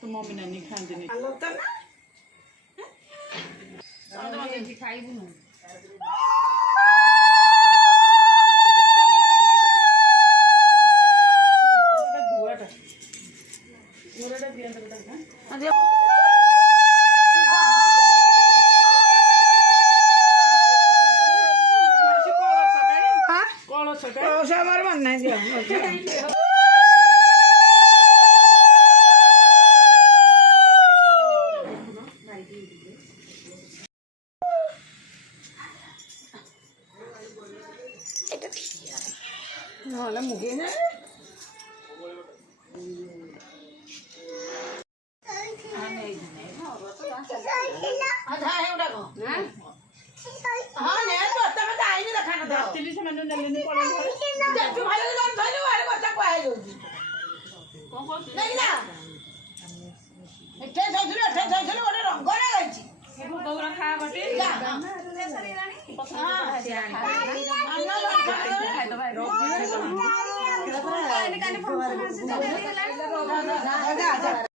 तो मम्मी नानी खाते नहीं खाइबू हमारे मन नहीं दिया ना मुझे ना हाँ नहीं तो तब तो आई नहीं रखना था चिल्ली से मैंने नल्ले पड़े जब तू भाई लोग भाई वाले बच्चा को आए लोग नहीं ना ठे सोचले ओरे रंग ना गई ये वो गौरा खा बटे हां खाई दो भाई रोक दे काने फंक्शन से चले गेला